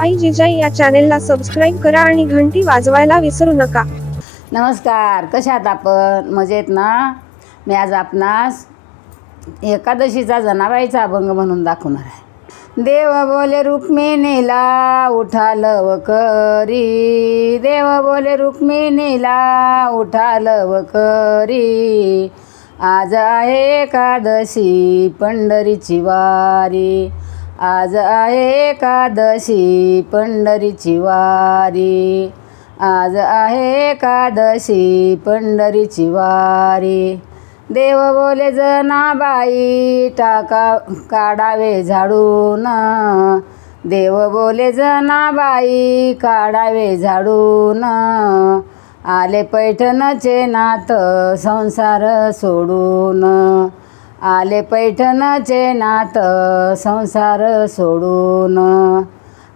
आई जिजाई या चॅनेलला सबस्क्राईब करा आणि घंटी वाजवायला विसरू नका। नमस्कार, कशा आहात आपण? मजेत ना? मी आज आपणास एकादशीचा जनाबाईचा अभंग म्हणून दाखवणार आहे। देव बोले रुक्मिणीला उठा लवकरी, देव बोले रुक्मिणीला उठा लवकरी, आज आहे एकादशी पंढरीची वारी, आज आहे एकादशी पंढरीची वारी, आज आहे एकादशी पंढरीची वारी। देव बोले जनाबाई काढावे झाडून, देव बोले जनाबाई काढावे झाडून, आले पैठणचे नाथ संसार सोडून, आले पैठणचे नाथ संसार सोडून,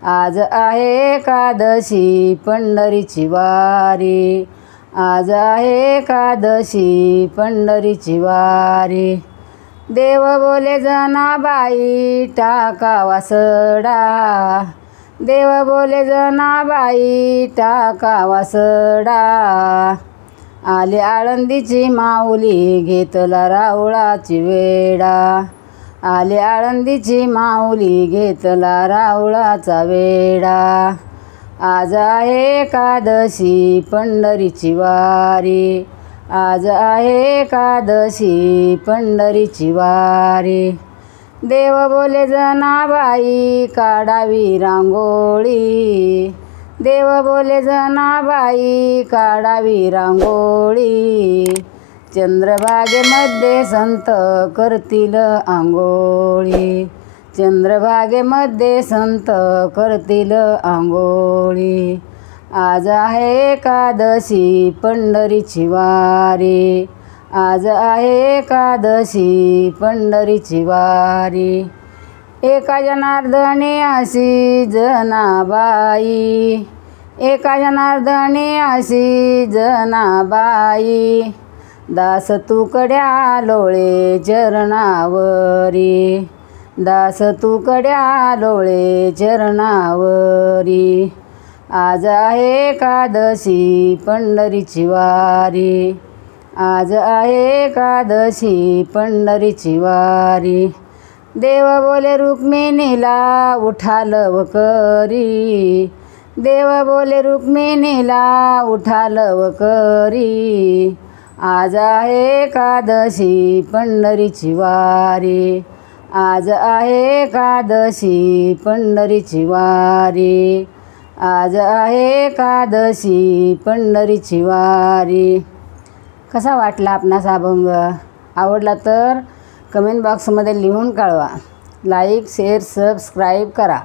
आज आहे एकादशी पंढरीची वारी, आज आहे एकादशी पंढरीची वारी। देव बोले जनाबाई टाकावा सडा, देव बोले जनाबाई टाकावा सडा, आले आळंदीची माऊली घेतला राऊळाची वेडा, आले आळंदीची माऊली घेतला राऊळाचा वेडा, आज आहे एकादशी पंढरीची वारी, आज आहे एकादशी पंढरीची वारी। देव बोले जनाबाई काढावी रांगोळी, देव बोले जनाबाई काढावी रांगोळी, चंद्रभागेमध्ये संत करतील आंघोळी, चंद्रभागेमध्ये संत करतील आंघोळी, आज आहे एकादशी पंढरीची वारी, आज आहे एकादशी पंढरीची वारी। एका जनार्दने अशी जनाबाई, एका जनार्दने अशी जनाबाई, दास तुकड्या लोळे चरणावरी, दास तुकड्या लोळे चरणावरी, आज आहे एकादशी पंढरीची वारी, आज आहे एकादशी पंढरीची वारी। देव बोले रुक्मिणीला उठा लवकरी, देव बोले रुक्मिणीला उठा लवकरी, आज आहे एकादशी पंढरीची वारी, आज आहे एकादशी पंढरीची वारी, आज आहे एकादशी पंढरीची वारी। कसा वाटला आपणास अभंग? आवडला तर कमेंट बॉक्समध्ये लिहून कळवा। लाईक, शेअर, सबस्क्राईब करा।